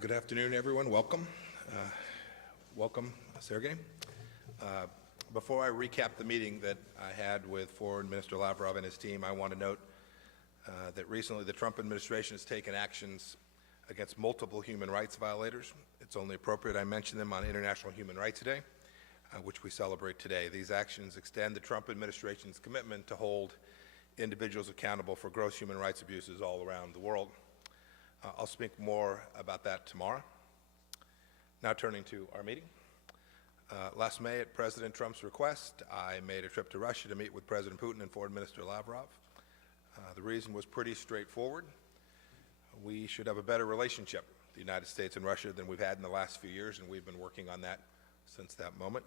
Good afternoon, everyone. Welcome. Welcome, Sergey. Before I recap the meeting that I had with Foreign Minister Lavrov and his team, I want to note that recently the Trump administration has taken actions against multiple human rights violators. It's only appropriate I mention them on International Human Rights Day, which we celebrate today. These actions extend the Trump administration's commitment to hold individuals accountable for gross human rights abuses all around the world. I'll speak more about that tomorrow. Now turning to our meeting. Last May, at President Trump's request, I made a trip to Russia to meet with President Putin and Foreign Minister Lavrov. The reason was pretty straightforward. We should have a better relationship, the United States and Russia, than we've had in the last few years, and we've been working on that since that moment.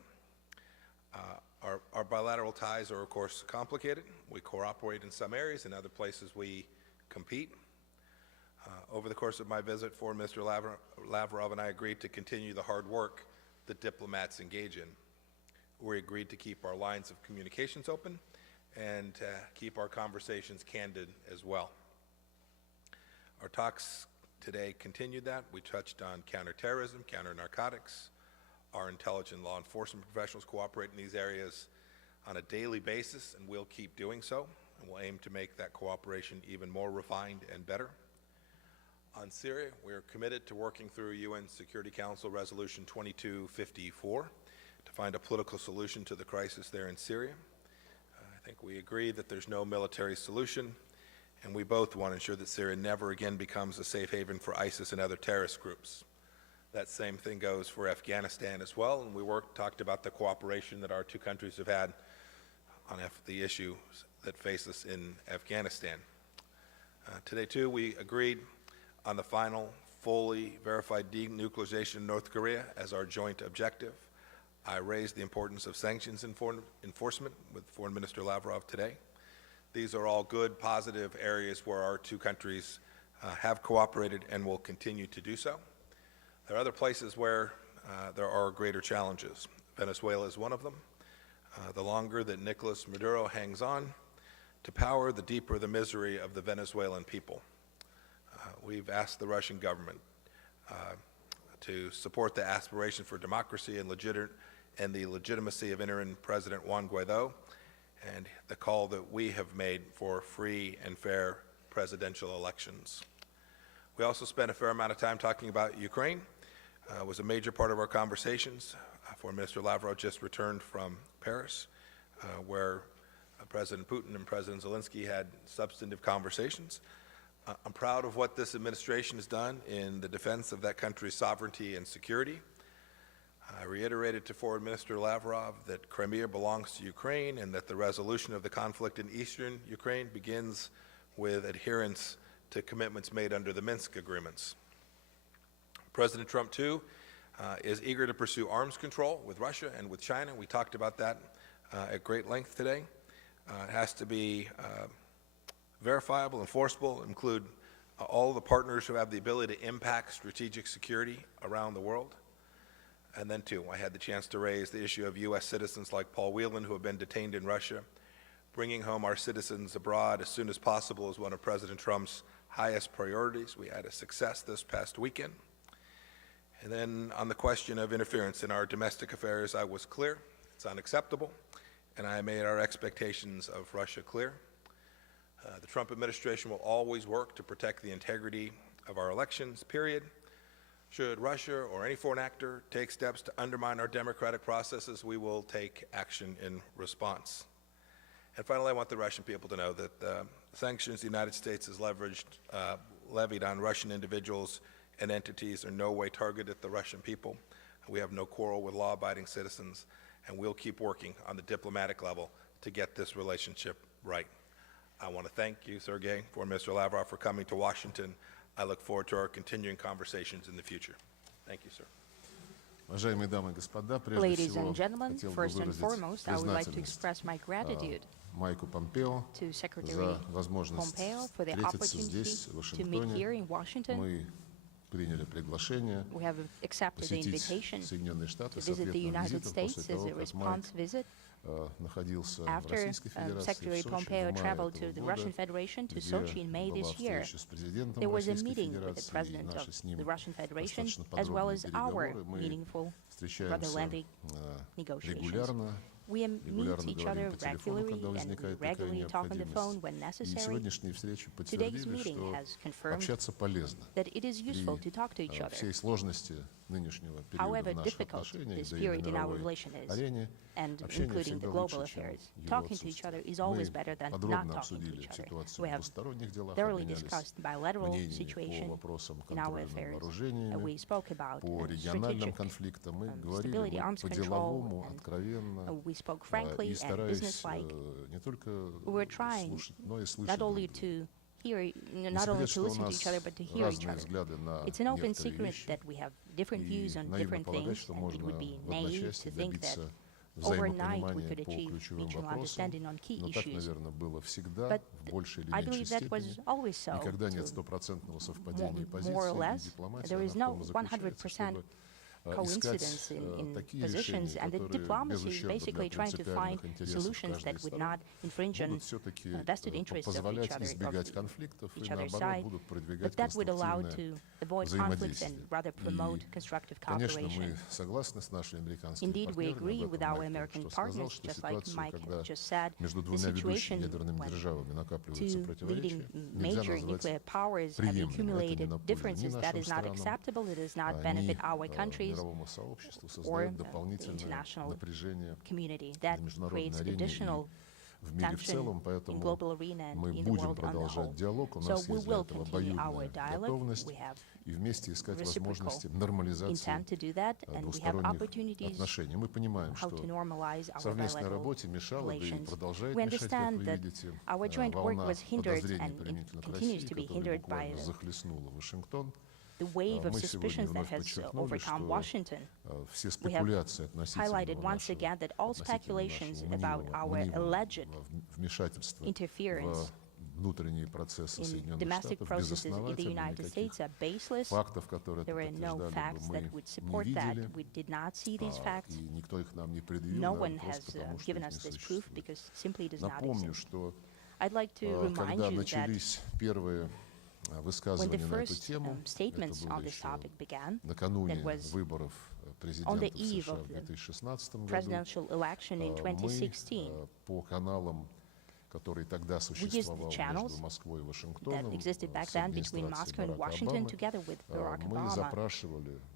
Our bilateral ties are, of course, complicated. We cooperate in some areas, in other places we compete. Over the course of my visit, Foreign Minister Lavrov and I agreed to continue the hard work that diplomats engage in. We agreed to keep our lines of communications open and keep our conversations candid as well. Our talks today continued that. We touched on counterterrorism, counter-narcotics. Our intelligence law enforcement professionals cooperate in these areas on a daily basis, and we'll keep doing so. And we'll aim to make that cooperation even more refined and better. On Syria, we are committed to working through UN Security Council Resolution 2254 to find a political solution to the crisis there in Syria. I think we agree that there's no military solution, and we both want to ensure that Syria never again becomes a safe haven for ISIS and other terrorist groups. That same thing goes for Afghanistan as well, and we talked about the cooperation that our two countries have had on the issues that face us in Afghanistan. Today, too, we agreed on the final, fully verified denuclearization of North Korea as our joint objective. I raised the importance of sanctions enforcement with Foreign Minister Lavrov today. These are all good, positive areas where our two countries have cooperated and will continue to do so. There are other places where there are greater challenges. Venezuela is one of them. The longer that Nicolas Maduro hangs on to power, the deeper the misery of the Venezuelan people. We've asked the Russian government to support the aspiration for democracy and the legitimacy of interim President Juan Guaido, and the call that we have made for free and fair presidential elections. We also spent a fair amount of time talking about Ukraine. It was a major part of our conversations. Foreign Minister Lavrov just returned from Paris, where President Putin and President Zelensky had substantive conversations. I'm proud of what this administration has done in the defense of that country's sovereignty and security. I reiterated to Foreign Minister Lavrov that Crimea belongs to Ukraine and that the resolution of the conflict in eastern Ukraine begins with adherence to commitments made under the Minsk agreements. President Trump, too, is eager to pursue arms control with Russia and with China. We talked about that at great length today. It has to be verifiable, enforceable, include all the partners who have the ability to impact strategic security around the world. And then, too, I had the chance to raise the issue of U.S. citizens like Paul Whelan, who have been detained in Russia. Bringing home our citizens abroad as soon as possible is one of President Trump's highest priorities. We had a success this past weekend. And then on the question of interference in our domestic affairs, I was clear. It's unacceptable. And I made our expectations of Russia clear. The Trump administration will always work to protect the integrity of our elections, period. Should Russia or any foreign actor take steps to undermine our democratic processes, we will take action in response. And finally, I want the Russian people to know that the sanctions the United States has levied on Russian individuals and entities are no way targeted at the Russian people. We have no quarrel with law-abiding citizens, and we'll keep working on the diplomatic level to get this relationship right. I want to thank you, Sergey, Foreign Minister Lavrov, for coming to Washington. I look forward to our continuing conversations in the future. Thank you, sir. Ladies and gentlemen, first and foremost, I would like to express my gratitude to Secretary Pompeo for the opportunity to meet here in Washington. We have accepted the invitation to visit the United States as a response visit. After Secretary Pompeo traveled to the Russian Federation to Sochi in May this year, there was a meeting with the President of the Russian Federation, as well as our meaningful, rather lengthy negotiations. We meet each other regularly, and we regularly talk on the phone when necessary. Today's meeting has confirmed that it is useful to talk to each other. However difficult this period in our relation is, and including the global affairs, talking to each other is always better than not talking to each other. We have thoroughly discussed bilateral situation in our affairs. We spoke about strategic stability, arms control, and we spoke frankly and businesslike. We were trying not only to listen to each other, but to hear each other. It's an open secret that we have different views on different things, and it would be naive to think that overnight we could achieve mutual understanding on key issues. But I believe that was always so. More or less, there is no 100% coincidence in positions, and the diplomacy is basically trying to find solutions that would not infringe on vested interests of each other, of each other's side, but that would allow to avoid conflicts and rather promote constructive cooperation. Indeed, we agree with our American partners, just like Mike just said. The situation when two leading major nuclear powers have accumulated differences, that is not acceptable. It does not benefit our countries or the international community. That creates additional tension in global arena and in the world on the whole. So we will continue our dialogue. We have reciprocal intent to do that, and we have opportunities how to normalize our bilateral relations. We understand that our joint work was hindered and it continues to be hindered by the wave of suspicions that has overcome Washington. We have highlighted once again that all speculations about our alleged interference in domestic processes in the United States are baseless. There are no facts that would support that. We did not see these facts. No one has given us this proof because simply it does not exist. I'd like to remind you that when the first statements on this topic began, that was on the eve of the presidential election in 2016, we used the channels that existed back then between Moscow and Washington together with Barack Obama.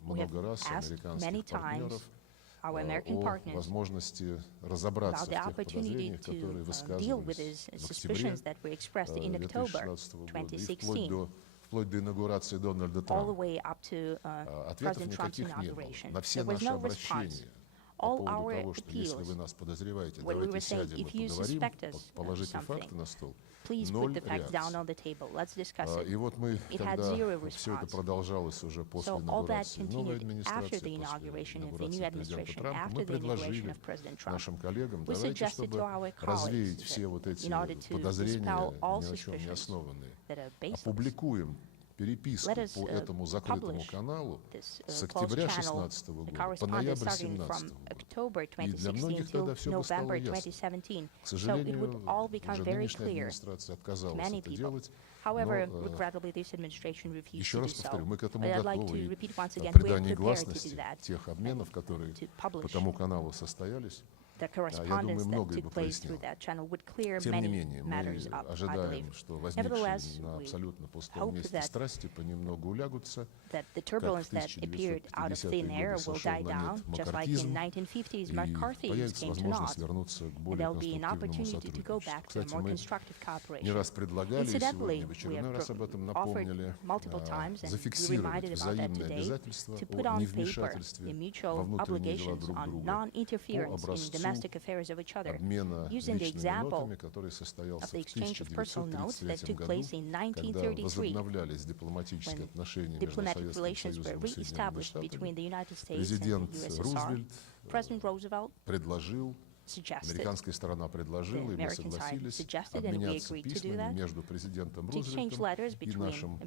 We have asked many times our American partners about the opportunity to deal with these suspicions that were expressed in October 2016, all the way up to President Trump's inauguration. There was no response. All our appeals, when we were saying, if you suspect us of something, please put the facts down on the table. Let's discuss it. It had zero response. So all that continued after the inauguration of the new administration, after the inauguration of President Trump. We suggested to our colleagues that in order to dispel all suspicions that are baseless, let us publish this closed channel, the correspondence starting from October 2016 till November 2017, so it would all become very clear to many people. However, regrettably, this administration refused to do so. But I'd like to repeat once again, we are prepared to do that, to publish the correspondence that took place through that channel would clear many matters up, I believe. Nevertheless, we hope that the turbulence that appeared out of thin air will die down, just like in 1950s McCarthyism came to naught, and there will be an opportunity to go back to a more constructive cooperation. Incidentally, we have offered multiple times, and we reminded about that today, to put on paper the mutual obligations on non-interference in domestic affairs of each other, using the example of the exchange of personal notes that took place in 1933, when diplomatic relations were re-established between the United States and the USSR. President Roosevelt Американская сторона предложила, и мы согласились обменяться письмами между президентом Рузвельтом и нашим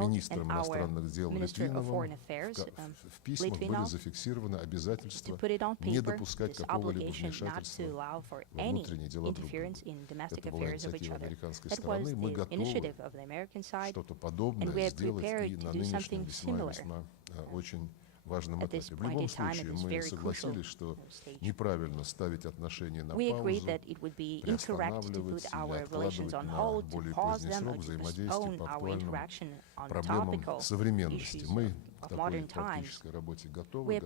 министром иностранных дел Литвиновым. В письмах были зафиксированы обязательства не допускать какого-либо вмешательства во внутренние дела друг друга. Это была инициатива американской стороны. Мы готовы что-то подобное сделать и на нынешнем весьма очень важном этапе. В любом случае, мы согласились, что неправильно ставить отношения на паузу, приостанавливать или откладывать на более поздний срок взаимодействие по актуальным проблемам современности. Мы к такой практической работе готовы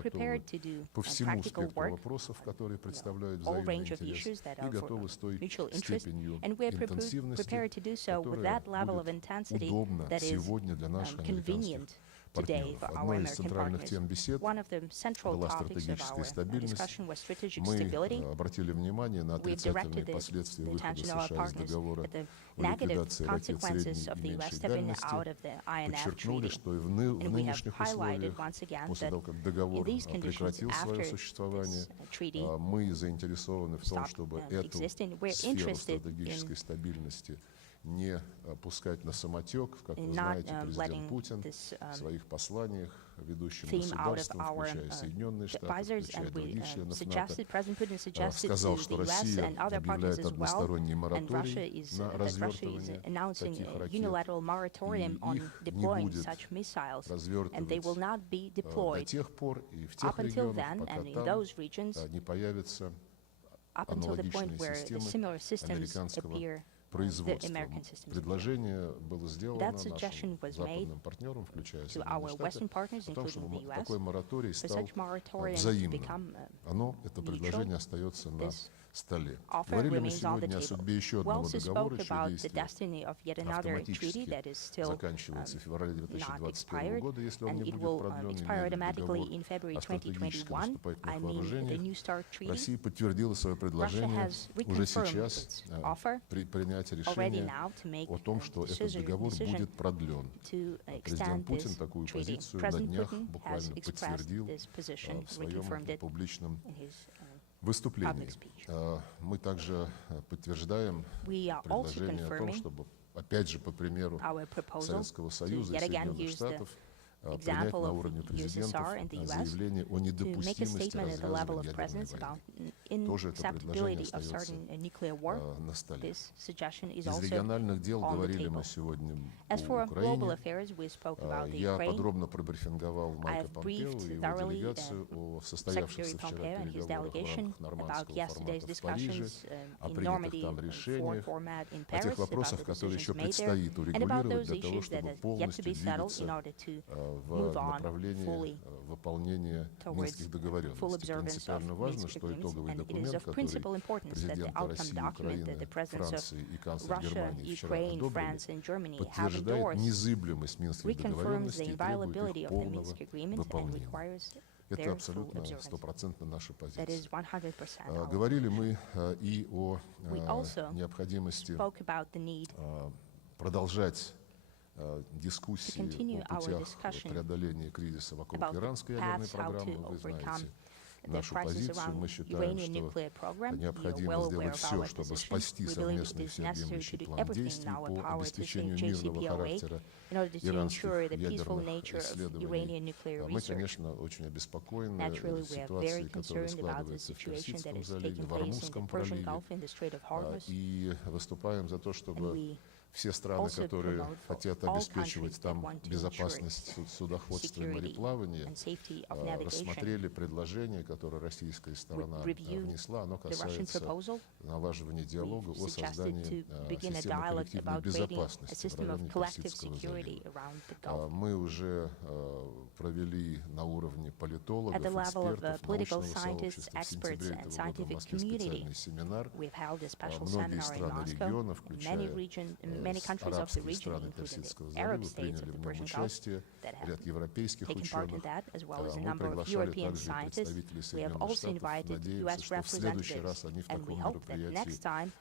по всему спектру вопросов, которые представляют взаимный интерес, и готовы с той степенью интенсивности, которая будет удобна сегодня для наших американских партнеров. Одной из центральных тем беседы была стратегическая стабильность. Мы обратили внимание на отрицательные последствия выхода США из договора о ликвидации ракет средней и меньшей дальности. Подчеркнули, что и в нынешних условиях, после того, как договор прекратил свое существование, мы заинтересованы в том, чтобы эту сферу стратегической стабильности не пускать на самотек. Как вы знаете, президент Путин в своих посланиях ведущим государствам, включая Соединенные Штаты, включая других членов НАТО, сказал, что Россия объявляет односторонний мораторий на развертывание таких ракет, и их не будет развертывать до тех пор и в тех регионах, пока там не появятся аналогичные системы американского производства. Предложение было сделано нашим западным партнерам, включая Соединенные Штаты, о том, чтобы такой мораторий стал взаимным. Это предложение остается на столе. Говорили мы сегодня о судьбе еще одного договора, чье действие автоматически заканчивается в феврале 2021 года, если он не будет продлен, договор о стратегическом наступательных вооружениях. Россия подтвердила свое предложение уже сейчас при принятии решения о том, что этот договор будет продлен. Президент Путин такую позицию на днях буквально подтвердил в своем публичном выступлении. Мы также подтверждаем предложение о том, чтобы, опять же, по примеру Советского Союза и Соединенных Штатов, принять на уровне президентов заявление о недопустимости развязывания ядерной войны. Тоже это предложение остается на столе. Из региональных дел говорили мы сегодня о Украине. Я подробно пробрифинговал Майка Помпео и его делегацию о состоявшихся вчера переговорах в рамках нормандского формата в Париже, о принятых там решениях, о тех вопросах, которые еще предстоит урегулировать для того, чтобы полностью двигаться в направлении выполнения Минских договоренностей. Принципиально важно, что итоговый документ, который президенты России, Украины, Франции и канцлер Германии вчера одобрили, подтверждает незыблемость Минских договоренностей и требует их полного выполнения. Это абсолютно стопроцентно наша позиция. Говорили мы и о необходимости продолжать дискуссии о путях преодоления кризиса вокруг иранской ядерной программы. Вы знаете нашу позицию. Мы считаем, что необходимо сделать все, чтобы спасти совместный всеобъемлющий план действий по обеспечению мирного характера иранских ядерных исследований. Мы, конечно, очень обеспокоены ситуацией, которая складывается в Персидском заливе, в Ормузском проливе, и выступаем за то, чтобы все страны, которые хотят обеспечивать там безопасность судоходства и мореплавания, рассмотрели предложение, которое российская сторона внесла. Оно касается налаживания диалога о создании системы коллективной безопасности в районе Персидского залива. Мы уже провели на уровне политологов, экспертов, научного сообщества в сентябре этого года в Москве специальный семинар. Многие страны региона, включая арабские страны Персидского залива, приняли в нем участие, ряд европейских ученых. Мы приглашали также представителей We have also invited U.S. representatives, and we hope that next time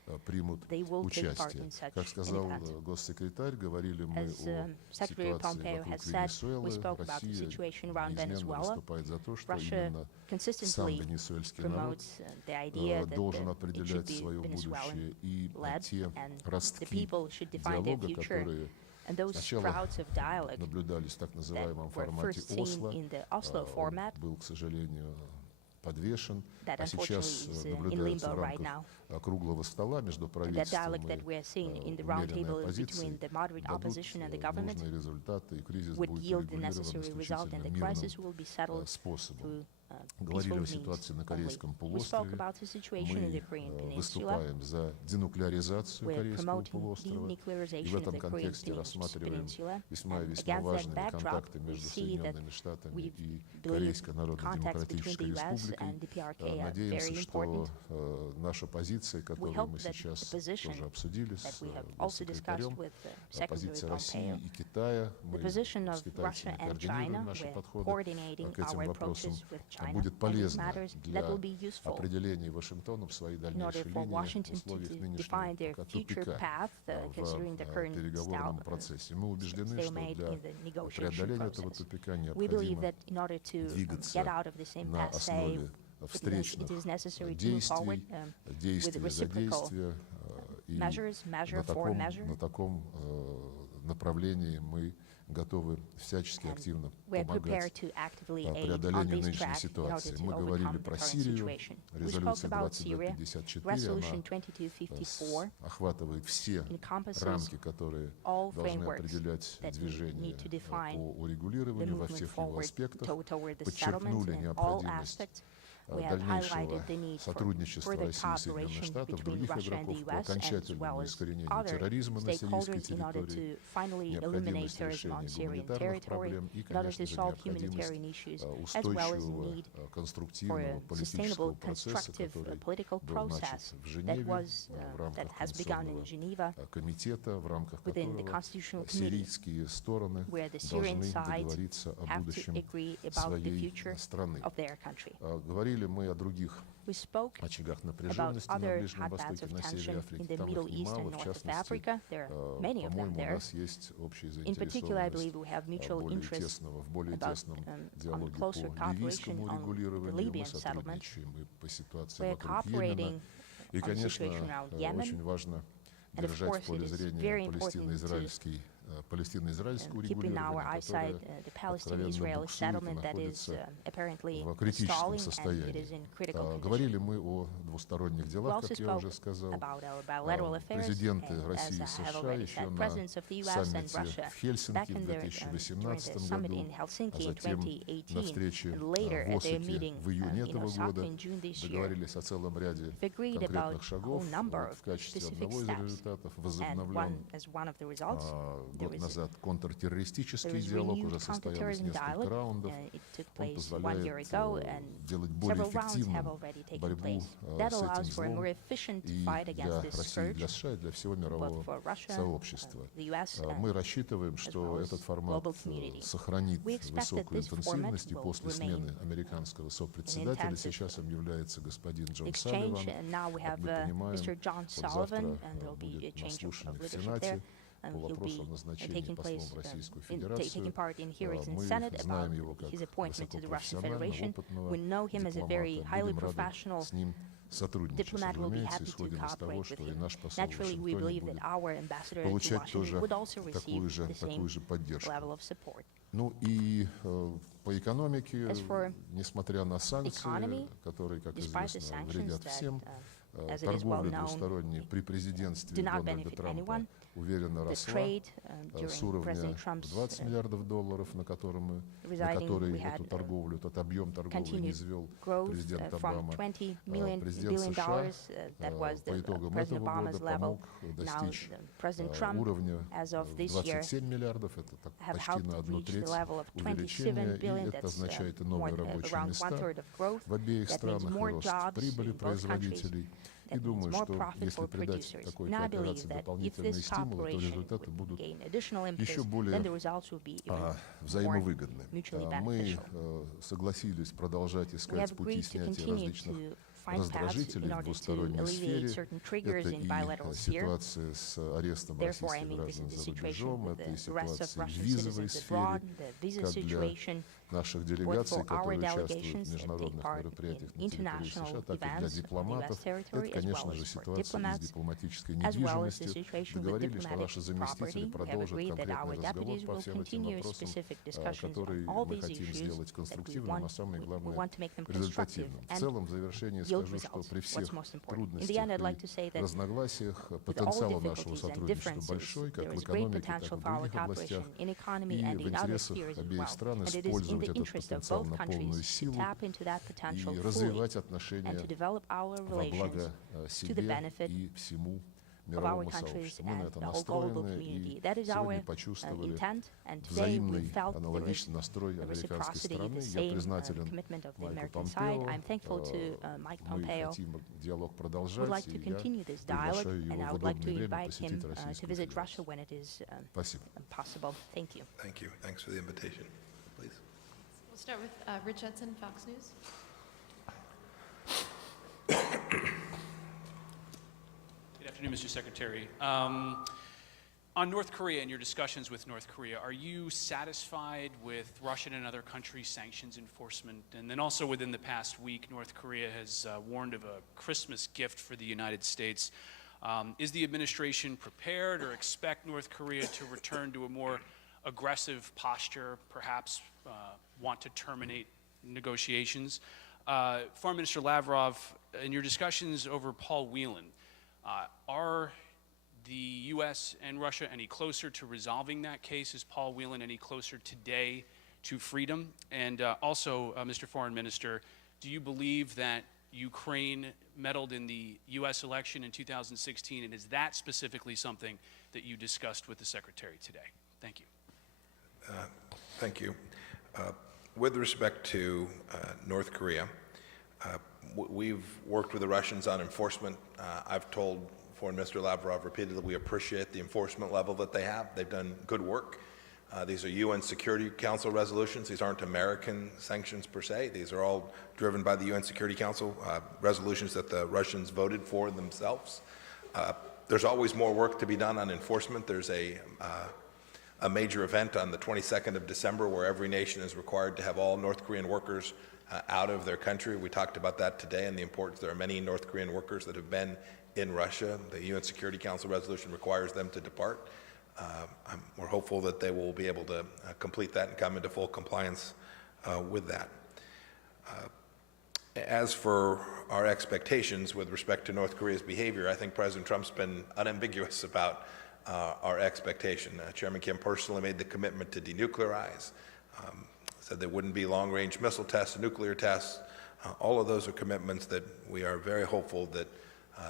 they will take part in such Как сказал an event. госсекретарь, говорили мы As о Secretary ситуации Pompeo вокруг has said, we Венесуэлы. spoke about the Россия situation around неизменно Venezuela. выступает за то, что Russia именно сам consistently венесуэльский народ promotes the idea that должен it should определять be свое будущее, и Venezuelan-led, те and the ростки people should define their диалога, future. которые And those сначала sprouts of dialogue наблюдались в так that называемом were формате first seen Осло, in the Oslo format, был, к сожалению, подвешен, that а сейчас unfortunately is in наблюдается limbo в right рамках now. круглого стола между That правительством dialogue that we are seeing in the и round умеренной table оппозицией between the moderate дадут opposition and the government нужные результаты, и кризис would будет yield the урегулирован necessary result, and исключительно the мирным crisis will be settled способом. through Говорили peaceful о means ситуации на only. Корейском We spoke полуострове. about the situation in the Мы Korean Peninsula. выступаем за денуклеаризацию We're Корейского promoting полуострова. И в denuclearization of этом the Korean контексте рассматриваем Peninsula. весьма и And весьма against that важными backdrop, контакты we между see that Соединенными Штатами we и believe Корейской contacts between Народно-Демократической the US Республикой. and the PRK are Надеемся, very что important. наша позиция, которую hope мы that сейчас the position тоже обсудили с that we have also discussed госсекретарем, with Secretary позиция России Pompeo, и Китая, мы the position с of китайцами Russia and координируем China, наши we're подходы coordinating к этим our вопросам. approaches with China Будет on these полезно matters. That для will be useful определения Вашингтоном своей in order дальнейшей for линии в Washington условиях to нынешнего define their пока future тупика path, considering the в current переговорном процессе. Мы убеждены, что stalemate для in the negotiation преодоления этого process. тупика We believe необходимо that in order to двигаться get out of this на impasse, основе встречных it is necessary to move forward действий, действия за действия, и measures, measure for measure. на таком направлении мы готовы всячески активно We're помогать prepared to actively aid on преодолению this нынешней track in order ситуации. to Мы overcome говорили the про current Сирию, situation. We spoke резолюция about Syria. 2254, Resolution она 2254 охватывает все encompasses рамки, которые all должны frameworks определять that движение need to define по the урегулированию во movement всех его forward аспектах, toward the settlement подчеркнули in all необходимость aspects. We have дальнейшего highlighted the need for сотрудничества further России и Соединенных cooperation Штатов, between других Russia and the игроков по US, as окончательному well as искоренению other терроризма на сирийской stakeholders in order территории, to finally eliminate необходимость terrorism on решения Syrian гуманитарных territory, проблем и, in order конечно to же, solve необходимость humanitarian issues, as well as the устойчивого, need for конструктивного a политического sustainable, процесса, constructive который political был начат process в that Женеве was в рамках that has begun in Конституционного Geneva, комитета, в рамках within the которого Constitutional Committee, сирийские стороны where the Syrian должны sides договориться о have to будущем agree about the своей future страны. of their country. Говорили мы о других We spoke очагах about напряженности на other Ближнем hotbeds Востоке, of на севере tension in Африки. the Там Middle их East немало, and в north of частности, Africa. There are many of them по-моему, у there. нас есть общая In particular, I believe заинтересованность we have mutual interest в более about тесном on диалоге closer по cooperation ливийскому on the урегулированию. Мы Libyan settlement. сотрудничаем и по ситуации We're вокруг cooperating Йемена. И, on the конечно, situation around Yemen. очень важно And of держать course, в поле it is зрения very important палестино-израильское keep in our урегулирование, eyesight которое the откровенно Palestine-Israeli буксует и settlement that is находится apparently в критическом stalling, and it состоянии. is in critical condition. Говорили мы о двусторонних We делах, also как я spoke уже сказал. about our bilateral affairs, Президенты and России as и I have США already еще said, на presidents of the US and саммите Russia в Хельсинки back в in their, during 2018 the summit году, in Helsinki а in затем на 2018, встрече and later в at their Осаке meeting в июне in этого Osaka года in June this year, договорились о целом ряде we agreed about конкретных шагов. a number Вот of в качестве specific одного из steps. результатов And возобновлен as one of the results, год назад there контртеррористический was диалог, renewed уже состоялось counterterrorism несколько dialogue. раундов. It took Он place 1 year позволяет ago, and делать более several rounds have эффективным already taken борьбу place. That с allows этим for a more злом efficient и fight для against this России, и для scourge, США, и для всего both мирового for Russia, сообщества. the US, Мы рассчитываем, что well as этот формат global community. сохранит We expect that высокую this format интенсивность, и will после remain смены американского сопредседателя, intensive сейчас им является господин Джон exchange, Салливан. and now we Как have мы понимаем, Mr. John вот завтра Sullivan, and there will be a будет на change слушании of в leadership Сенате there. по He'll вопросу о be назначении taking послом place в Российскую taking Федерацию. part in hearings in Мы Senate about знаем его как his appointment to the Russian высокопрофессионального, Federation. опытного We know him as a very дипломата. highly Будем рады professional с ним сотрудничать. diplomat. Will be Разумеется, happy to исходим из того, cooperate with что и him. наш посол в Naturally, we Вашингтоне believe that будет our ambassador to получать Washington тоже would also receive такую the же same поддержку. level of support. Ну и по экономике, As for несмотря на санкции, economy, которые, как despite the известно, sanctions вредят that, всем, as it is well торговля known, двусторонняя при президентстве do not Дональда benefit Трампа anyone. уверенно The росла trade с during уровня President Trump's 20 миллиардов долларов, на residing, который we had эту торговлю, этот объем торговли continued низвел growth президент from Обама. $20 Президент billion США that was по итогам President этого Obama's года level. помог Now достичь President Trump, уровня as of this year, 27 миллиардов, это have почти helped на одну reach the треть level of увеличения, 27 billion. и это That's означает и more новые than рабочие around места one-third of growth. в обеих That means странах, и more рост jobs прибыли in both countries. производителей. И думаю, что если придать такой кооперации дополнительные стимулы, то результаты будут еще более взаимовыгодны. Мы согласились продолжать искать пути снятия различных раздражителей в двусторонней сфере. Это и ситуация с арестом российских граждан за рубежом, это и ситуация в визовой сфере, как для наших делегаций, которые участвуют в международных мероприятиях на территории США, так и для дипломатов. Это, конечно же, ситуация с дипломатической недвижимостью. Договорились, что наши заместители продолжат конкретный разговор по всем этим вопросам, которые мы хотим сделать конструктивным, а самое главное, результативным. В целом, в завершение скажу, что при всех трудностях и разногласиях потенциал нашего сотрудничества большой, как в экономике, так и в других областях, и в интересах обеих стран использовать этот потенциал на полную силу и развивать отношения во благо себе и всему мировому сообществу. Мы на это настроены и сегодня почувствовали взаимный аналогичный настрой американской стороны. Я признателен Майку Помпео. Мы хотим диалог продолжать, и я приглашаю его в удобное время посетить Российскую Федерацию. Спасибо. Thank you. Thanks for the invitation. Please. We'll start with Rich Edson, Fox News. Good afternoon, Mr. Secretary. On North Korea and your discussions with North Korea, are you satisfied with Russian and other countries' sanctions enforcement? And then also within the past week, North Korea has warned of a Christmas gift for the United States. Is the administration prepared or expect North Korea to return to a more aggressive posture, perhaps want to terminate negotiations? Foreign Minister Lavrov, in your discussions over Paul Whelan, are the U.S. and Russia any closer to resolving that case? Is Paul Whelan any closer today to freedom? And also, Mr. Foreign Minister, do you believe that Ukraine meddled in the U.S. election in 2016, and is that specifically something that you discussed with the Secretary today? Thank you. Thank you. With respect to North Korea, we've worked with the Russians on enforcement. I've told Foreign Minister Lavrov repeatedly we appreciate the enforcement level that they have. They've done good work. These are UN Security Council resolutions. These aren't American sanctions per se. These are all driven by the UN Security Council, resolutions that the Russians voted for themselves. There's always more work to be done on enforcement. There's a major event on the 22nd of December where every nation is required to have all North Korean workers out of their country. We talked about that today and the importance. There are many North Korean workers that have been in Russia. The UN Security Council resolution requires them to depart. We're hopeful that they will be able to complete that and come into full compliance with that. As for our expectations with respect to North Korea's behavior, I think President Trump's been unambiguous about our expectation. Chairman Kim personally made the commitment to denuclearize, said there wouldn't be long-range missile tests, nuclear tests. All of those are commitments that we are very hopeful that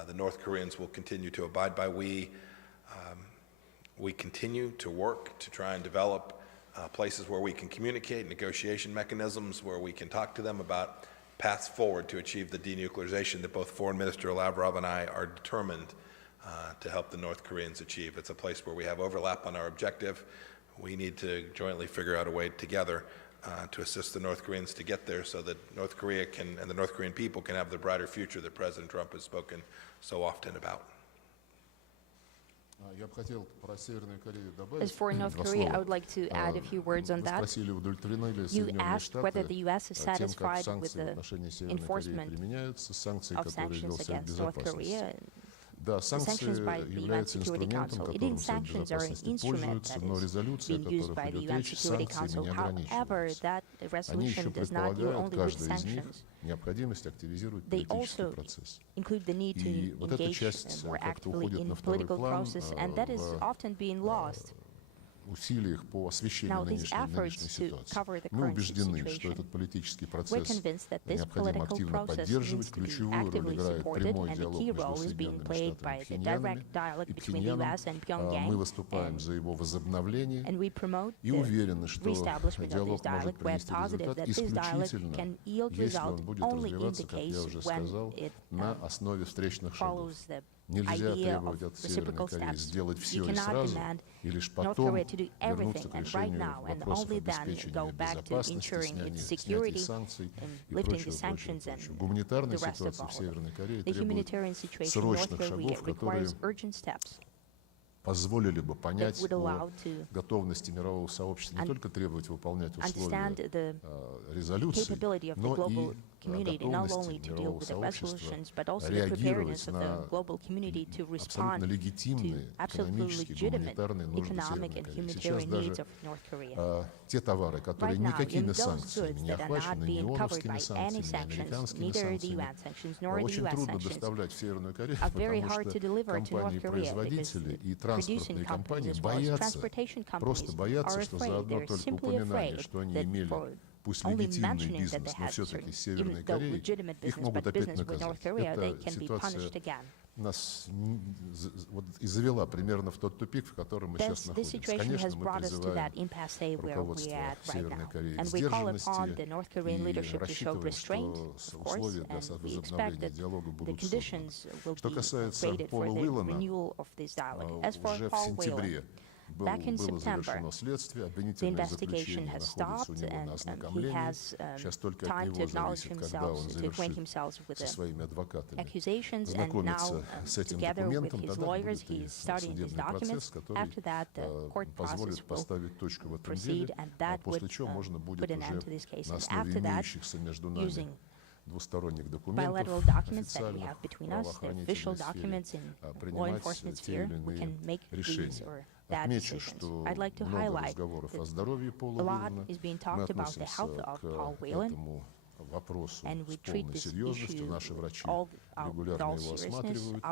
the North Koreans will continue to abide by. We continue to work to try and develop places where we can communicate, negotiation mechanisms where we can talk to them about paths forward to achieve the denuclearization that both Foreign Minister Lavrov and I are determined to help the North Koreans achieve. It's a place where we have overlap on our objective. We need to jointly figure out a way together to assist the North Koreans to get there so that North Korea can, and the North Korean people can have the brighter future that President Trump has spoken so often about. As for North Korea, I would like to add a few words on that. You asked whether the U.S. is satisfied with the enforcement of sanctions against North Korea. Sanctions by the UN Security Council. Sanctions are an instrument that is being used by the UN Security Council. However, that resolution does not deal only with sanctions. They also include the need to engage more actively in the political process, and that is often being lost. усилиях по освещению нынешней ситуации. Мы убеждены, что этот политический процесс необходимо активно поддерживать. Ключевую роль играет прямой диалог между Соединенными Штатами и Пхеньяном. Мы выступаем за его возобновление и уверены, что диалог может принести результат исключительно, если он будет развиваться, как я уже сказал, на основе встречных шагов. Нельзя требовать от Северной Кореи сделать все и сразу, и лишь потом вернуться к решению вопросов обеспечения безопасности, снятия санкций и прочего. Гуманитарная ситуация в Северной Корее требует срочных шагов, которые позволили бы понять о готовности мирового сообщества не только требовать выполнять условия резолюции, но и готовности мирового сообщества реагировать на абсолютно легитимные экономические, гуманитарные нужды Северной Кореи. Сейчас даже те товары, которые никакими санкциями не охвачены, ни ООНовскими санкциями, ни американскими санкциями, очень трудно доставлять в Северную Корею, потому что компании-производители и транспортные компании боятся, просто боятся, что за одно только упоминание, что они имели пусть легитимный бизнес, но все-таки с Северной Кореей, их могут опять наказать. Эта ситуация нас вот и завела примерно в тот тупик, в котором мы сейчас находимся. Конечно, мы призываем руководство Северной Кореи к сдержанности и рассчитываем, что условия для возобновления диалога будут созданы. Что касается Пола Уиллана, уже в сентябре было завершено следствие, обвинительное заключение находится у него на ознакомлении. Сейчас только от него зависит, когда он завершит со своими адвокатами знакомиться с этим документом, тогда будет и судебный процесс, который позволит поставить точку в этом деле, после чего можно будет уже на основе имеющихся между нами двусторонних документов официальных правоохранительной сфере принимать те или иные решения. Отмечу, что много разговоров о здоровье Пола Уиллана. Мы относимся к этому вопросу с полной серьезностью. Наши врачи регулярно его осматривают.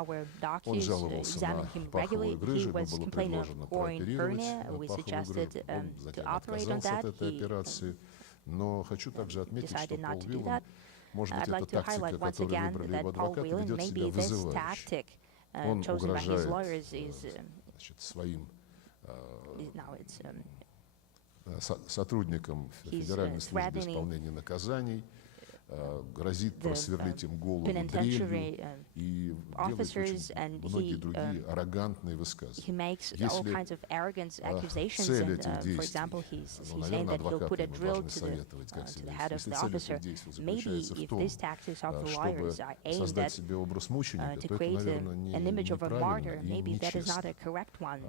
Он жаловался на паховые грыжи, ему было предложено прооперировать паховую грыжу. Он затем отказался от этой операции. Но хочу также отметить, что Пол Уиллан, может быть, эта тактика, которую выбрали его адвокаты, ведет себя вызывающе. Он угрожает своим сотрудникам Федеральной службы исполнения наказаний, грозит просверлить им голову дрелью и делает очень многие другие аррогантные высказывания. Если цель этих действий, наверное, адвокаты ему должны советовать, как себя вести. Если цель этих действий заключается в том, чтобы создать себе образ мученика, то это, наверное, неправильно и нечестно.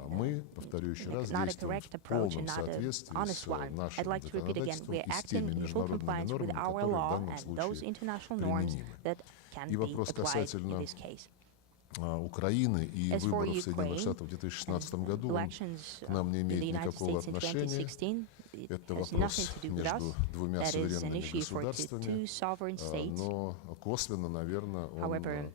Мы, повторю еще раз, действуем в полном соответствии с нашим законодательством и с теми международными нормами, которые в данном случае применимы. И вопрос касательно Украины и выборов Соединенных Штатов в 2016 году, он к нам не имеет никакого отношения. Это вопрос между двумя суверенными государствами, но косвенно, наверное, он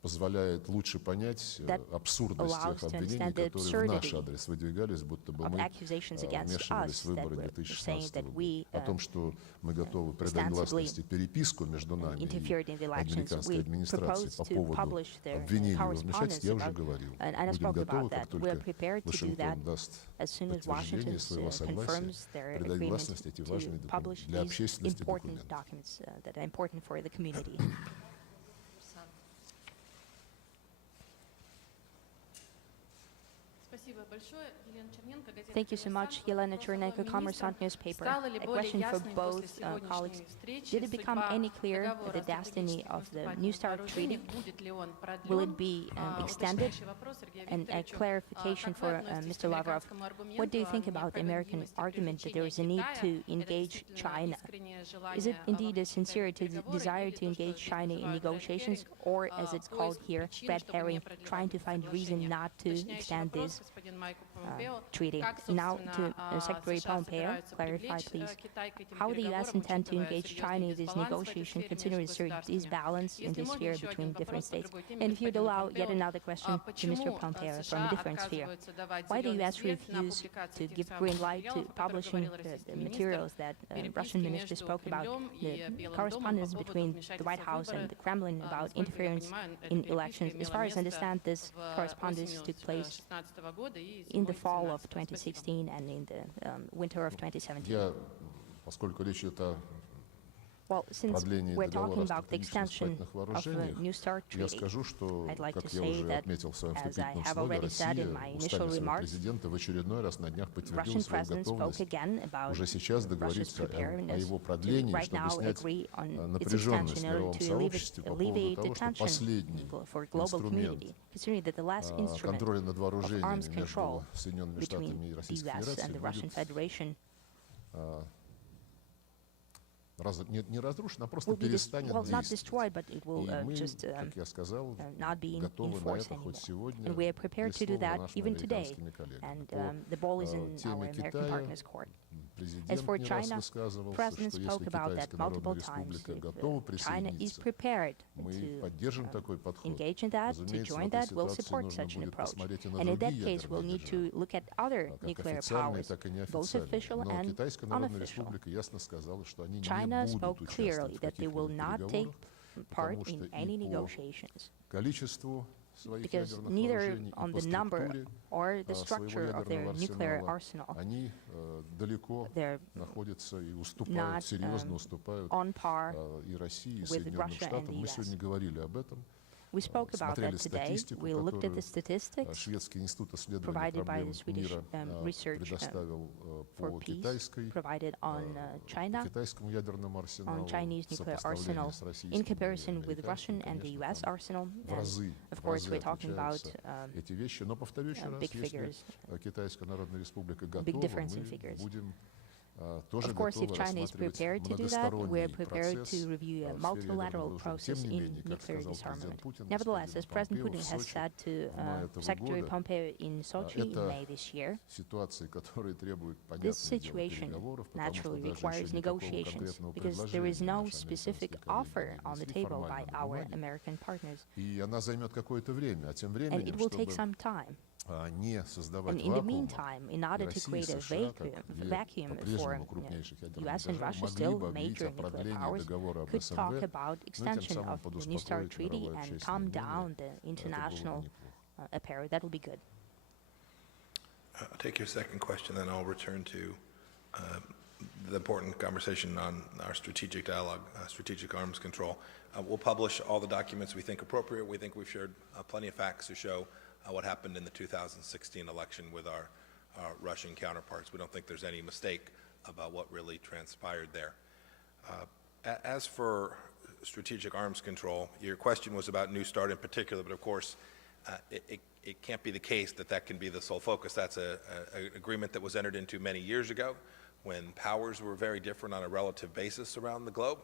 позволяет лучше понять абсурдность тех обвинений, которые в наш адрес выдвигались, будто бы мы вмешивались в выборы 2016 года. О том, что мы готовы придать гласности переписку между нами и американской администрацией по поводу обвинений в вмешательстве, я уже говорил. Будем готовы, как только Вашингтон даст подтверждение своего согласия, придать гласность эти важные для общественности документы. Thank you so much, Yelena Chernenko, Kommersant newspaper. A question for both colleagues. Did it become any clearer the destiny of the New START treaty? Will it be extended? And a clarification for Mr. Lavrov. What do you think about the American argument that there is a need to engage China? Is it indeed a sincere desire to engage China in negotiations, or, as it's called here, red herring, trying to find a reason not to extend this treaty. Now, to Secretary Pompeo, clarify, please, how the U.S. intend to engage China in this negotiation, considering the disbalance in this sphere between different states. And if you'd allow yet another question to Mr. Pompeo from a different sphere, why the U.S. refuse to give green light to publishing the materials that Russian minister spoke about, the correspondence between the White House and the Kremlin about interference in elections? As far as I understand, this correspondence took place in the fall of 2016 and in the winter of 2017. Well, since we're talking about the extension of the New START treaty, I'd like to say that, as I have already said in my initial remarks, Russian President spoke again about Russia's preparedness to right now agree on its extension in order to alleviate the tension for global community, considering that the last instrument of arms control between the U.S. and the Russian Federation will be not destroyed, but it will just not be in force anymore. And we are prepared to do that even today. And the ball is in our American partners' court. As for China, the President spoke about that multiple times. If China is prepared to engage in that, to join that, we'll support such an approach. And in that case, we'll need to look at other nuclear powers, both official and unofficial. China spoke clearly that they will not take part in any negotiations, because neither on the number or the structure of their nuclear arsenal, they're not on par with Russia and the U.S. We spoke about that today. We looked at the statistics provided by the Swedish Research for Peace, provided on China, on Chinese nuclear arsenal, in comparison with Russian and the U.S. arsenal. And of course, we're talking about big figures, big difference in figures. Of course, if China is prepared to do that, we're prepared to review a multilateral process in nuclear disarmament. Nevertheless, as President Putin has said to Secretary Pompeo in Sochi in May this year, this situation naturally requires negotiations, because there is no specific offer on the table by our American partners. And it will take some time. And in the meantime, in order to create a vacuum for U.S. and Russia, still major nuclear powers, could talk about extension of the New START treaty and calm down the international affair. That will be good. I'll take your second question, then I'll return to the important conversation on our strategic dialogue, strategic arms control. We'll publish all the documents we think appropriate. We think we've shared plenty of facts to show what happened in the 2016 election with our Russian counterparts. We don't think there's any mistake about what really transpired there. As for strategic arms control, your question was about New START in particular, but of course, it can't be the case that that can be the sole focus. That's an agreement that was entered into many years ago when powers were very different on a relative basis around the globe.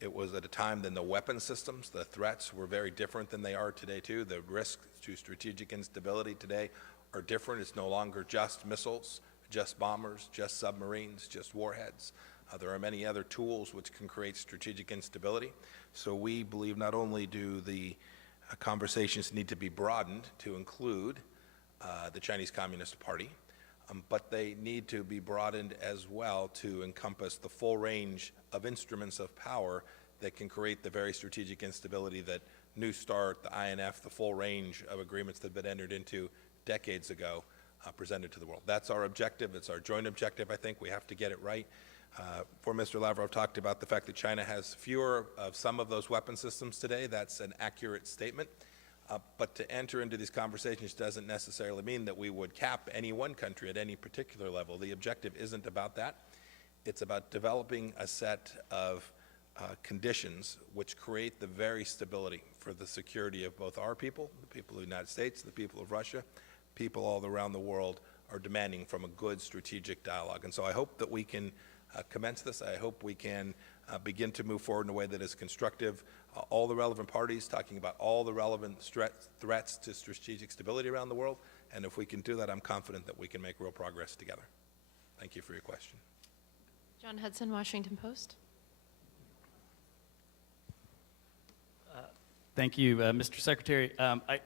It was at a time when the weapon systems, the threats, were very different than they are today too. The risks to strategic instability today are different. It's no longer just missiles, just bombers, just submarines, just warheads. There are many other tools which can create strategic instability. So we believe not only do the conversations need to be broadened to include the Chinese Communist Party, but they need to be broadened as well to encompass the full range of instruments of power that can create the very strategic instability that New START, the INF, the full range of agreements that have been entered into decades ago presented to the world. That's our objective. It's our joint objective, I think. We have to get it right. Before Mr. Lavrov talked about the fact that China has fewer of some of those weapon systems today. That's an accurate statement. But to enter into these conversations doesn't necessarily mean that we would cap any one country at any particular level. The objective isn't about that. It's about developing a set of conditions which create the very stability for the security of both our people, the people of the United States, the people of Russia, people all around the world are demanding from a good strategic dialogue. And so I hope that we can commence this. I hope we can begin to move forward in a way that is constructive. All the relevant parties talking about all the relevant threats to strategic stability around the world, And if we can do that, I'm confident that we can make real progress together. Thank you for your question. John Hudson, Washington Post. Thank you, Mr. Secretary. I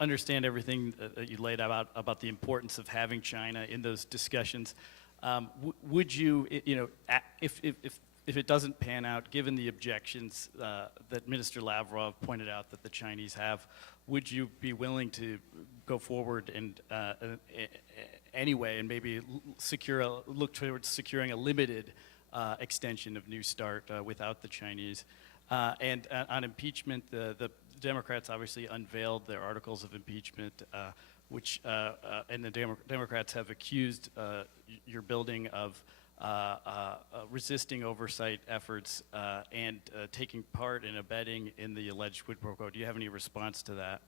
understand everything that you laid out about the importance of having China in those discussions. Would you, if it doesn't pan out, given the objections that Minister Lavrov pointed out that the Chinese have, would you be willing to go forward and anyway, and maybe look towards securing a limited extension of New START without the Chinese? And on impeachment, the Democrats obviously unveiled their articles of impeachment, which and the Democrats have accused your building of resisting oversight efforts and taking part in abetting in the alleged quid pro quo. Do you have any response to that?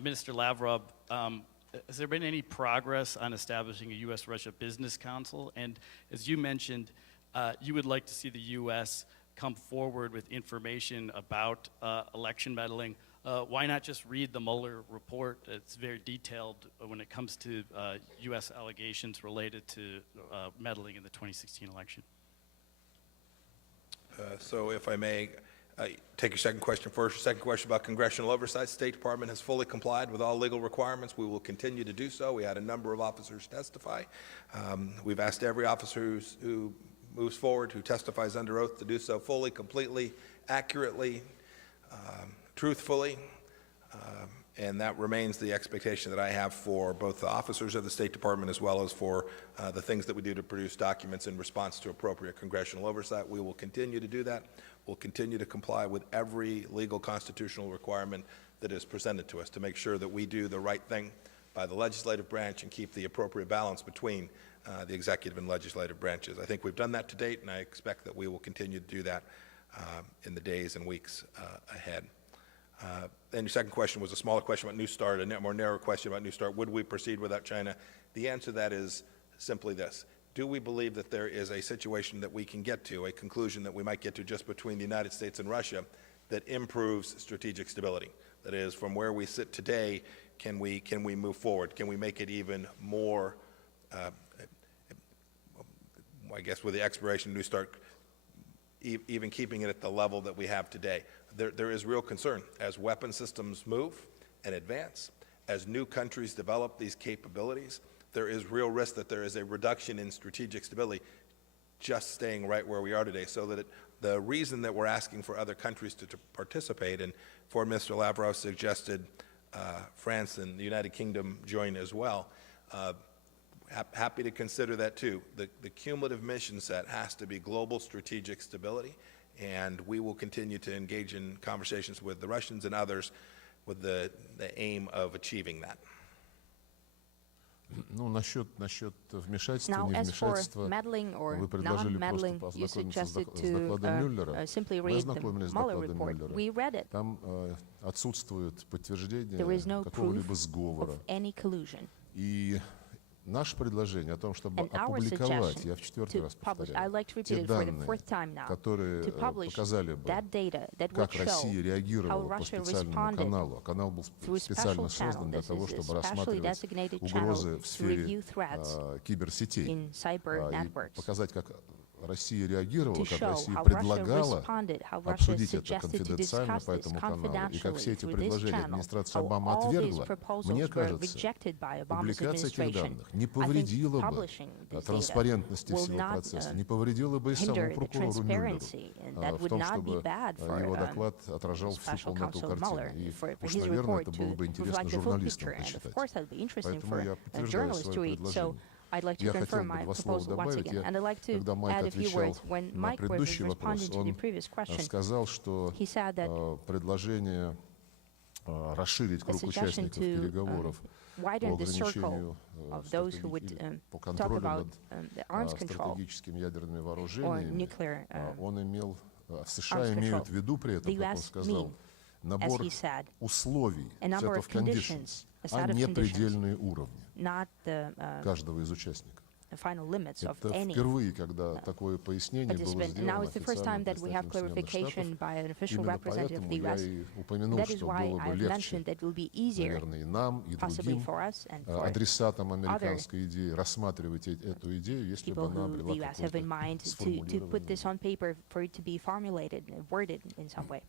Minister Lavrov, has there been any progress on establishing a U.S.-Russia Business Council? And as you mentioned, you would like to see the U.S. come forward with information about election meddling. Why not just read the Mueller report? It's very detailed when it comes to U.S. allegations related to meddling in the 2016 election. So if I may take your second question first. Your second question about congressional oversight. State Department has fully complied with all legal requirements. We will continue to do so. We had a number of officers testify. We've asked every officer who moves forward, who testifies under oath, to do so fully, completely, accurately, truthfully, and that remains the expectation that I have for both the officers of the State Department as well as for the things that we do to produce documents in response to appropriate congressional oversight. We will continue to do that. We'll continue to comply with every legal constitutional requirement that is presented to us to make sure that we do the right thing by the legislative branch and keep the appropriate balance between the executive and legislative branches. I think we've done that to date, and I expect that we will continue to do that in the days and weeks ahead. Then your second question was a smaller question about New START, a more narrow question about New START. Would we proceed without China? The answer to that is simply this. Do we believe that there is a situation that we can get to, a conclusion that we might get to just between the United States and Russia that improves strategic stability? That is, from where we sit today, can we move forward? Can we make it even more, I guess with the expiration of New START, even keeping it at the level that we have today? There is real concern as weapon systems move and advance, as new countries develop these capabilities. There is real risk that there is a reduction in strategic stability just staying right where we are today. So that the reason that we're asking for other countries to participate, and Foreign Minister Lavrov suggested France and the United Kingdom join as well, happy to consider that too. The cumulative mission set has to be global strategic stability, and we will continue to engage in conversations with the Russians and others with the aim of achieving that. Ну, насчет вмешательства, Now, не as for вмешательства, meddling or вы предложили non-meddling, просто you познакомиться suggested с докладом Мюллера. simply Мы read the ознакомились с Mueller докладом report. Мюллера. We read it. Там отсутствует подтверждение There is no какого-либо proof сговора. of any collusion. И наше предложение о том, чтобы And our опубликовать, suggestion я в четвертый to раз publish, повторяю, I'd like to repeat те it for the данные, fourth time now, которые to publish показали бы, that data that would как show Россия how реагировала по Russia специальному responded каналу. Канал был through a специально special channel. создан для This того, is a чтобы specially рассматривать designated угрозы channel в to сфере review threats киберсетей. in cyber И networks. показать, как Россия реагировала, To как show Россия how Russia предлагала responded, how Russia обсудить это suggested to конфиденциально discuss по this этому каналу. И как все confidentially эти through this предложения channel, администрация how Обамы all these отвергла, proposals мне were кажется, rejected by Obama's публикация этих administration. данных не I think повредила бы publishing this транспарентности data will всего not процесса, не повредила бы и самому hinder the прокурору Мюллеру transparency, and that в would том, not be чтобы bad for его доклад отражал всю special полноту counsel Mueller, картины. И for уж, his наверное, report это to было бы интересно reflect the full журналистам picture. And of почитать. course, that would be interesting Поэтому for я подтверждаю journalists to свое read. So предложение. I'd like to Я confirm хотел бы my два слова proposal once добавить. again. And I'd like to Когда Майк add a few отвечал words. When на Mike was предыдущий вопрос, responding to он the previous question, сказал, что he said that предложение расширить круг suggestion участников to переговоров по widen the circle ограничению of those who would по talk контролю about над the arms control стратегическими ядерными or вооружениями, nuclear он имел, США arms имеют control. в виду при этом, The как он US сказал, mean, набор as he said, условий, a number set of of conditions, conditions, a а set of не conditions, предельные уровни not the каждого из участников. final limits of Это any. впервые, когда такое пояснение было сделано Now it's the first time that we have clarification by an official representative of the Именно US. поэтому я и упомянул, That is что why было бы I've легче, mentioned that it will be easier, наверное, и нам, и possibly другим for us and for адресатам американской идеи рассматривать эту идею, если бы people она who была the US have in mind to put this on paper for it to be formulated, worded in some way.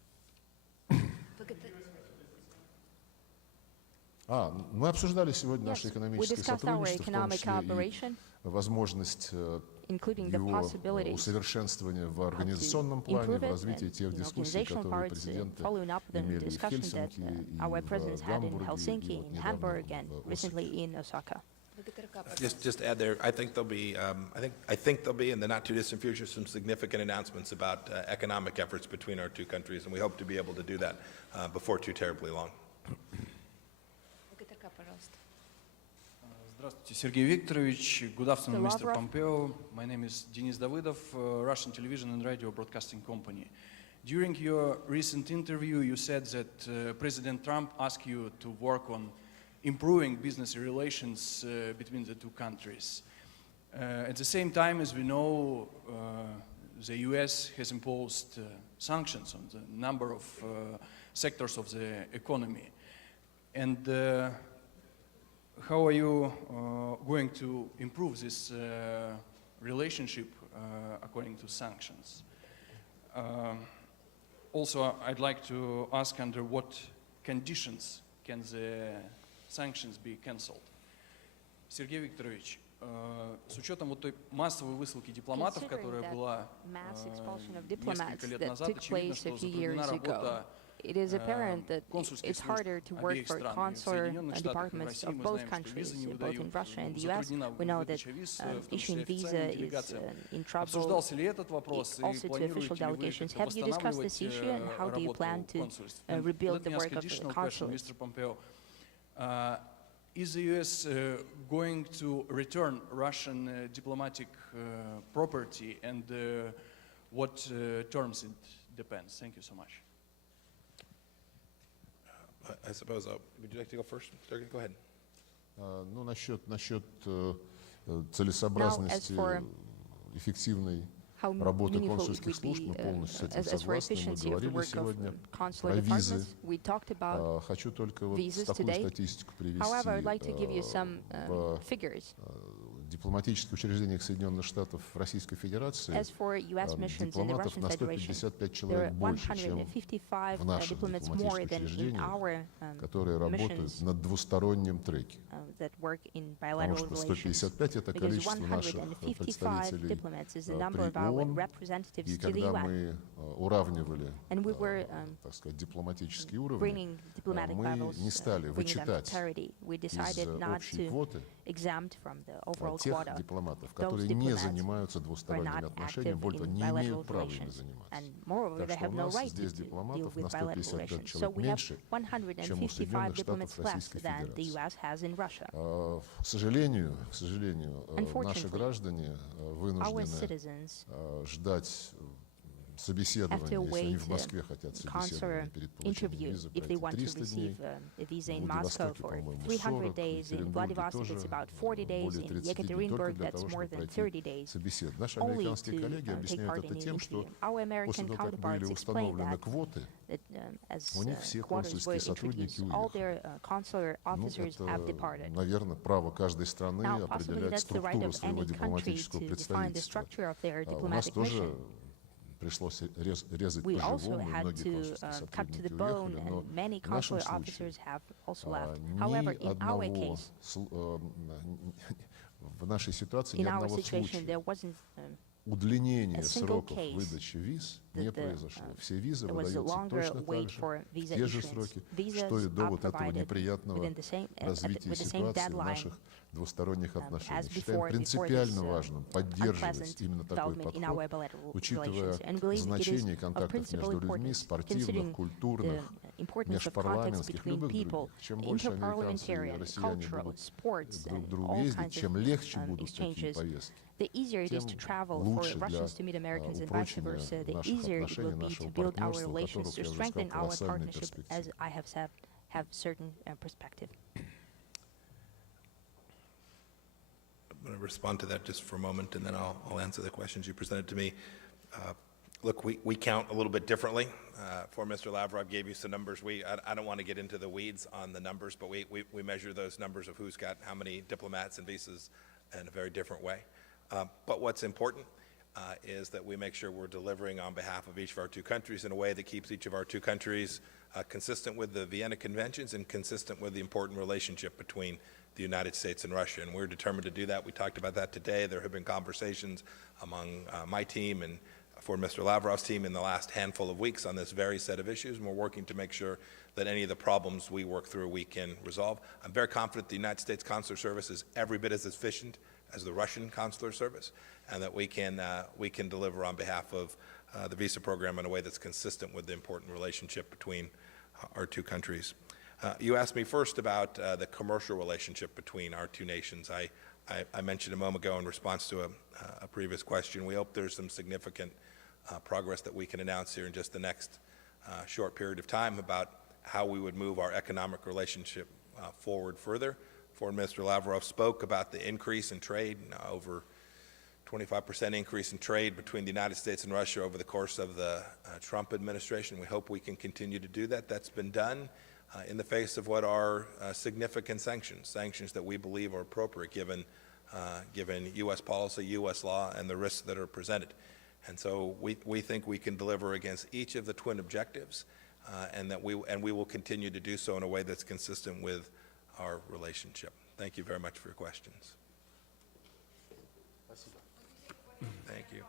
Мы обсуждали сегодня Yes, наше we экономическое discussed our сотрудничество, в том economic числе cooperation, и возможность including the его possibilities усовершенствования в организационном плане, improve в it развитии and тех in дискуссий, organizational которые parts, президенты following up the имели и в discussion that Хельсинки, и our в presidents had in Гамбурге, и Helsinki, вот in недавно Hamburg, and в Осло. recently in Osaka. Just add there, I think there'll be, I think there'll be in the not too distant future some significant announcements about economic efforts between our two countries, and we hope to be able to do that before too terribly long. Здравствуйте, Sergey Viktorovich. Good afternoon, Mr. Mr. Lavrov. Pompeo. My name is Denis Davydov, Russian Television and Radio Broadcasting Company. During your recent interview, you said that President Trump asked you to work on improving business relations between the two countries. At the same time, as we know, the US has imposed sanctions on the number of sectors of the economy. And how are you going to improve this relationship according to sanctions? Also, I'd like to ask under what conditions can the sanctions be cancelled? Сергей Викторович, с учетом вот той массовой высылки дипломатов, которая была несколько лет назад, очевидно, что затруднена работа It is apparent that it's harder to work for consular departments of both countries, both in Russia and the US. We know that issuing visa is in trouble also to official delegations. Have you discussed this issue, and how do you plan to rebuild the work of the consulates? Is the US going to return Russian diplomatic property, and what terms it depends? Thank you so much. I suppose, would you like to go first? Sergey, go ahead. Ну, насчет целесообразности эффективной работы консульских служб, мы полностью с этим согласны, мы говорили сегодня про визы. Хочу только вот такую статистику привести. В дипломатических учреждениях Соединенных Штатов Российской Федерации дипломатов на 155 человек больше, чем в наших дипломатических учреждениях, которые работают на двустороннем треке. Потому что 155 — это количество наших представителей при ООН, и когда мы уравнивали, так сказать, дипломатические уровни, мы не стали вычитать из общей квоты тех дипломатов, которые не занимаются двусторонними отношениями, более того, не имеют права ими заниматься. Так что у нас здесь дипломатов на 155 человек меньше, чем у Соединенных Штатов Российской Федерации. К сожалению, наши граждане вынуждены ждать собеседование, если они в Москве хотят собеседование перед получением визы, пройти 300 дней, в Владивостоке, по-моему, 40, в Екатеринбурге тоже более 30 дней, только для того, чтобы пройти собеседование. Наши американские коллеги объясняют это тем, что после того, как были установлены квоты, у них все консульские сотрудники уехали. Ну, это, наверное, право каждой страны определять структуру своего дипломатического представительства. У нас тоже пришлось резать по-живому, и многие консульские сотрудники уехали, но в нашем случае ни одного, в нашей ситуации ни одного случая удлинения сроков выдачи виз не произошло. Все визы выдаются точно так же, в те же сроки, что и до вот этого неприятного развития ситуации в наших двусторонних отношениях. Считаем принципиально важным поддерживать именно такой подход, учитывая значение контактов между людьми, спортивных, культурных, межпарламентских, любых других. Чем больше американцы и россияне будут друг к другу ездить, чем легче будут такие поездки, тем лучше для упрочения наших отношений, нашего партнерства, у которых, я уже сказал, колоссальные перспективы. going to respond to that just for a moment, and then I'll answer the questions you presented to me. Look, we count a little bit differently. Before Mr. Lavrov gave you some numbers. I don't want to get into the weeds on the numbers, but we measure those numbers of who's got how many diplomats and visas in a very different way. But what's important is that we make sure we're delivering on behalf of each of our two countries in a way that keeps each of our two countries consistent with the Vienna Conventions and consistent with the important relationship between the United States and Russia. And we're determined to do that. We talked about that today. There have been conversations among my team and for Mr. Lavrov's team in the last handful of weeks on this very set of issues, and we're working to make sure that any of the problems we work through we can resolve. I'm very confident the United States Consular Service is every bit as efficient as the Russian Consular Service, and that we can deliver on behalf of the visa program in a way that's consistent with the important relationship between our two countries. You asked me first about the commercial relationship between our two nations. I mentioned a moment ago in response to a previous question, we hope there's some significant progress that we can announce here in just the next short period of time about how we would move our economic relationship forward further. Foreign Minister Lavrov spoke about the increase in trade, over 25% increase in trade between the United States and Russia over the course of the Trump administration. We hope we can continue to do that. That's been done in the face of what are significant sanctions that we believe are appropriate given U.S. policy, U.S. law, and the risks that are presented. And so we think we can deliver against each of the twin objectives, and we will continue to do so in a way that's consistent with our relationship. Thank you very much for your questions. Thank you.